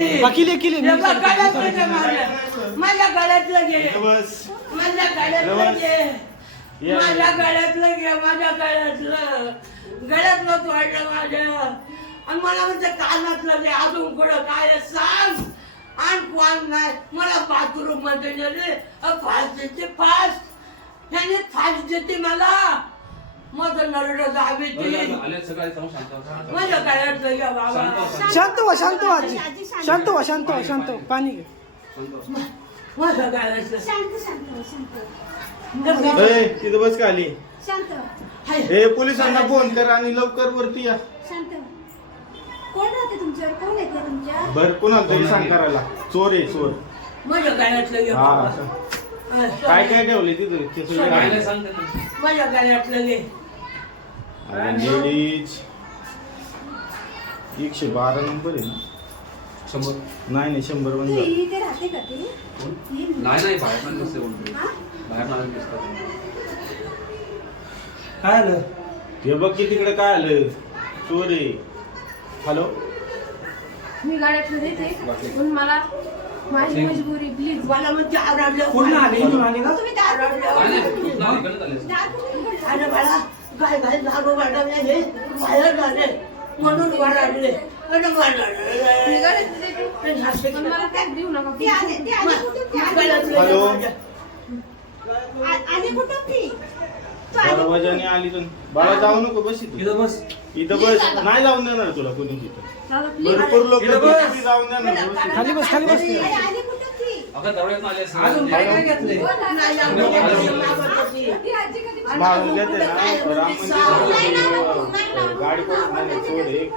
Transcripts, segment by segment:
किले किले हे बघ, गळ्यातलं घे माझ्या. माझ्या गळ्यातलं घे. माझ्या गळ्यातलं. घे. माझ्या गळ्यातलं घे माझ्या गळ्यातलं. तोडलं माझ्या. आणि मला म्हणजे कानातलं घे अजून कुठं काय सांग. आणि कोण नाही. मला बाथरूममध्ये गेले फास देते फास. ह्याने फास देते मला. माझं नरड दाबी आले सकाळी जाऊन शांत व्हा. घ्या बाबा शांत व्हा शांत व्हा आजी. शांत व्हा. शांत व्हा शांत व्हा. पाणी घे. शांत शांत हो, शांत ए, तिथं बस खाली शांत हाय. हे पोलिसांना फोन कर आणि लवकर वरती या. शांत कोण राहते तुमच्यावर? कोण येते तुमच्या? बर कोणाला तरी सांग करायला. चोर आहे चोर. माझ्या गळ्यातलं घे हा बाबा. हा, काय काय ठेवले तिथे? ते सगळं काय. माझ्या गळ्यातलं घे आणि लेडीज एकशे बारा नंबर आहे ना? शंभर. नाही नाही शंभर तू म्हणजे इथे राहते का ती? नाही नाही बाहेर पण दिसते कोणतरी हा? बाहेर नाही दिसतात काय आलं? हे बघ की तिकडे काय आलं. चोर आहे. हॅलो? मी गाड्यातलं देते पण मला माझी मजबुरी प्लीज मला म्हणजे आरामलं पूर्ण आले? इथून आले का तुम्ही दार नाही नाही कुठे कुठं नाही, इकडे चालले. दार कुठे उघडलं? अरे बाळा. काय काय जागो वाढवले हे? बाहेर झाले म्हणून ती आली दरवाजाने तर बाळा जाऊ नको बस इथे. बस. इथं बस. नाही जाऊन देणार तुला कोणी तिथं. भरपूर लोक. जाऊन देणार. खाली बस खाली बस. अगं दरवाज्यात आले. अजून काय काय घेतलंय नाही जाऊ दे, मागं होती. ती कुठं घेते ना राम होती, मंदिर. गाडी नाही चोर एक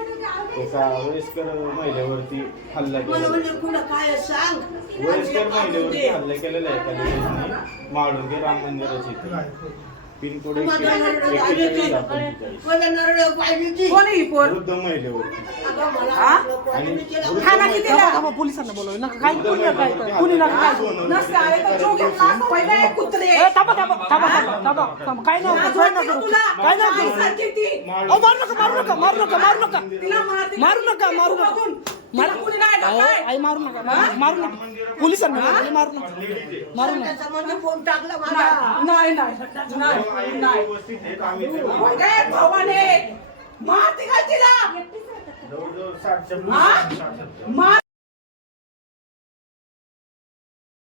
वयस्कर महिलेवरती हल्ला केला. म्हणजे वयस्कर महिलेवरती हल्ला केलेला आहे एका माळुंगे राम मंदिराच्या इथे. पिनकोड. कोण पोर? वृद्ध महिलेवरती. हा? नका काय कुणी नका काय ए, थांबा थांबा थांबा थांबा थांबा थांबा काय नाही काय नाही करू काय नाही करू अहो, मारू नका मारू नका मारू नका मारू नका. मारू नका मारू नका. मारू अहो, आई मारू नका. मारू- मारू नका. पोलिसांना आई मारू नका. मारू नका. म्हणजे फोन टाकला मला. नाही नाही नाही नाही व्यवस्थित आहे, आम्ही ते- भावाने. मारते का तिला? जवळजवळ साठ हा? शंभर- साठ- मार